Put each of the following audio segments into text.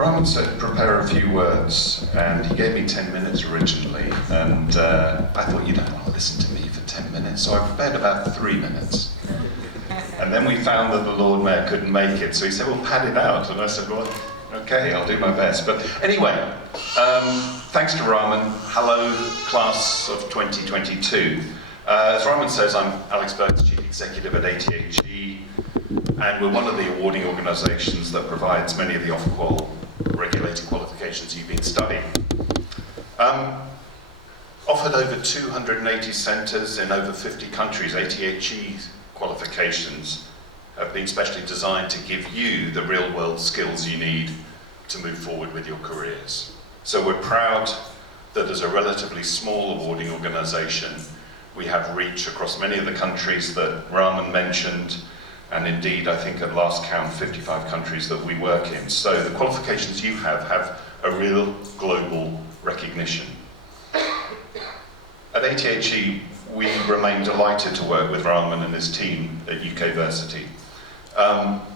Raman said prepare a few words, and he gave me 10 minutes originally, and I thought you don't want to listen to me for 10 minutes, so I prepared about 3 minutes. And then we found that the Lord Mayor couldn't make it, so he said, well, pad it out. And I said, well, okay, I'll do my best. But anyway, thanks to Raman. Hello, class of 2022. As Raman says, I'm Alex Burns, Chief Executive at ATHE, and we're one of the awarding organisations that provides many of the off-qual regulated qualifications you've been studying. Offered over 280 centres in over 50 countries, ATHE qualifications have been specially designed to give you the real-world skills you need to move forward with your careers. So we're proud that as a relatively small awarding organisation, we have reach across many of the countries that Raman mentioned, and indeed, I think at last count, 55 countries that we work in. So the qualifications you have a real global recognition. At ATHE, we remain delighted to work with Raman and his team at UK Versity.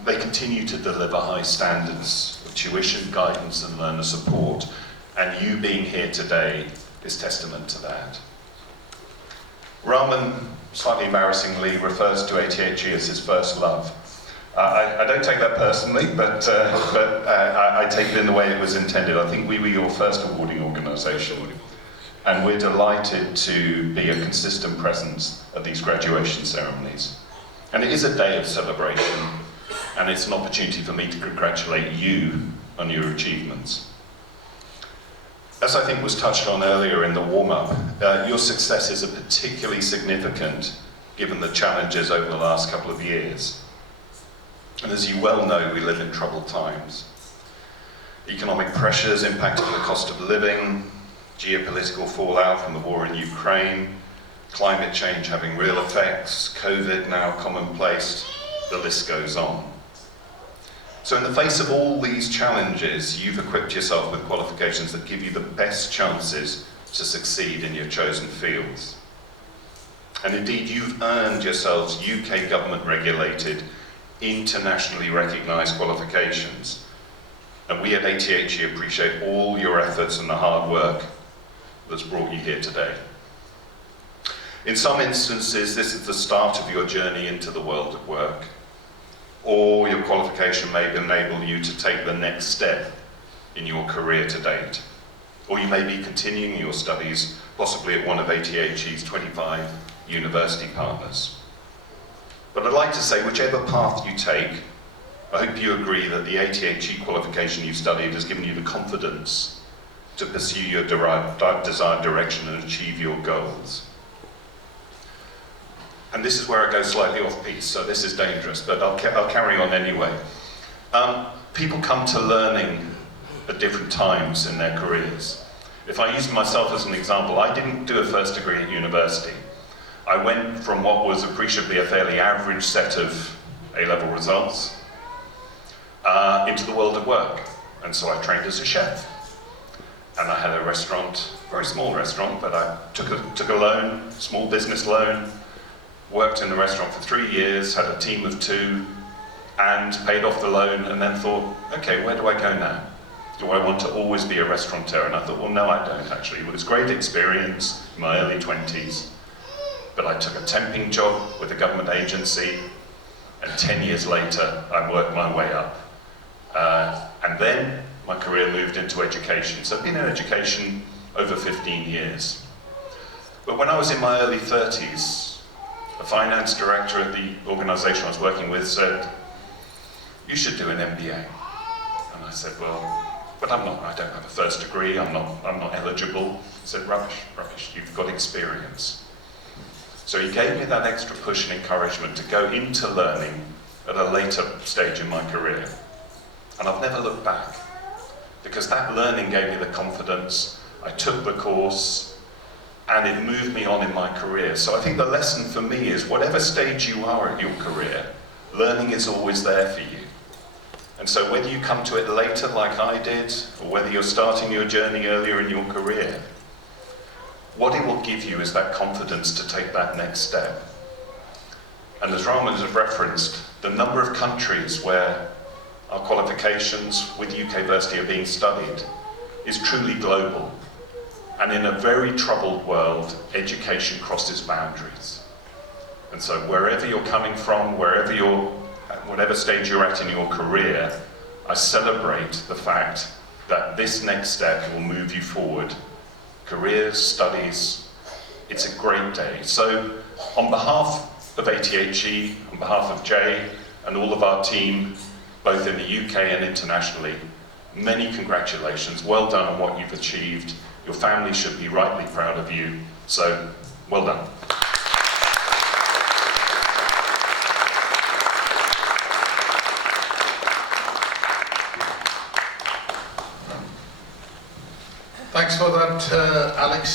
They continue to deliver high standards of tuition, guidance and learner support, and you being here today is testament to that. Raman, slightly embarrassingly, refers to ATHE as his first love. I don't take that personally, but I take it in the way it was intended. I think we were your first awarding organisation, and we're delighted to be a consistent presence at these graduation ceremonies. And it is a day of celebration, and it's an opportunity for me to congratulate you on your achievements. As I think was touched on earlier in the warm-up, your successes are particularly significant given the challenges over the last couple of years. And as you well know, we live in troubled times. Economic pressures impacting the cost of living, geopolitical fallout from the war in Ukraine, climate change having real effects, COVID now commonplace, the list goes on. So in the face of all these challenges, you've equipped yourself with qualifications that give you the best chances to succeed in your chosen fields. And indeed, you've earned yourselves UK government-regulated, internationally recognised qualifications. And we at ATHE appreciate all your efforts and the hard work that's brought you here today. In some instances, this is the start of your journey into the world of work, or your qualification may enable you to take the next step in your career to date. Or you may be continuing your studies, possibly at one of ATHE's 25 university partners. But I'd like to say, whichever path you take, I hope you agree that the ATHE qualification you've studied has given you the confidence to pursue your desired direction and achieve your goals. And this is where I go slightly off-piece, so this is dangerous, but I'll carry on anyway. People come to learning at different times in their careers. If I use myself as an example, I didn't do a first degree at university. I went from what was appreciably a fairly average set of A-level results into the world of work. And so I trained as a chef. And I had a restaurant, very small restaurant, but I took a loan, small business loan, worked in the restaurant for 3 years, had a team of 2, and paid off the loan, and then thought, okay, where do I go now? Do I want to always be a restaurateur? And I thought, well, no, I don't actually. It was a great experience in my early 20s, but I took a temping job with a government agency, and 10 years later, I worked my way up. And then my career moved into education. So I've been in education over 15 years. But when I was in my early 30s, a finance director at the organisation I was working with said, you should do an MBA. And I said, well, but I don't have a first degree, I'm not eligible. He said, rubbish, you've got experience. So he gave me that extra push and encouragement to go into learning at a later stage in my career. And I've never looked back, because that learning gave me the confidence. I took the course, and it moved me on in my career. So I think the lesson for me is, whatever stage you are in your career, learning is always there for you. And so whether you come to it later like I did, or whether you're starting your journey earlier in your career, what it will give you is that confidence to take that next step. And as Raman has referenced, the number of countries where our qualifications with UK Versity are being studied, is truly global. And in a very troubled world, education crosses boundaries. And so wherever you're coming from, whatever stage you're at in your career, I celebrate the fact that this next step will move you forward. Careers, studies, it's a great day. So on behalf of ATHE, on behalf of Jay and all of our team, both in the UK and internationally, many congratulations. Well done on what you've achieved. Your family should be rightly proud of you. So, well done. Thanks for that, Alex.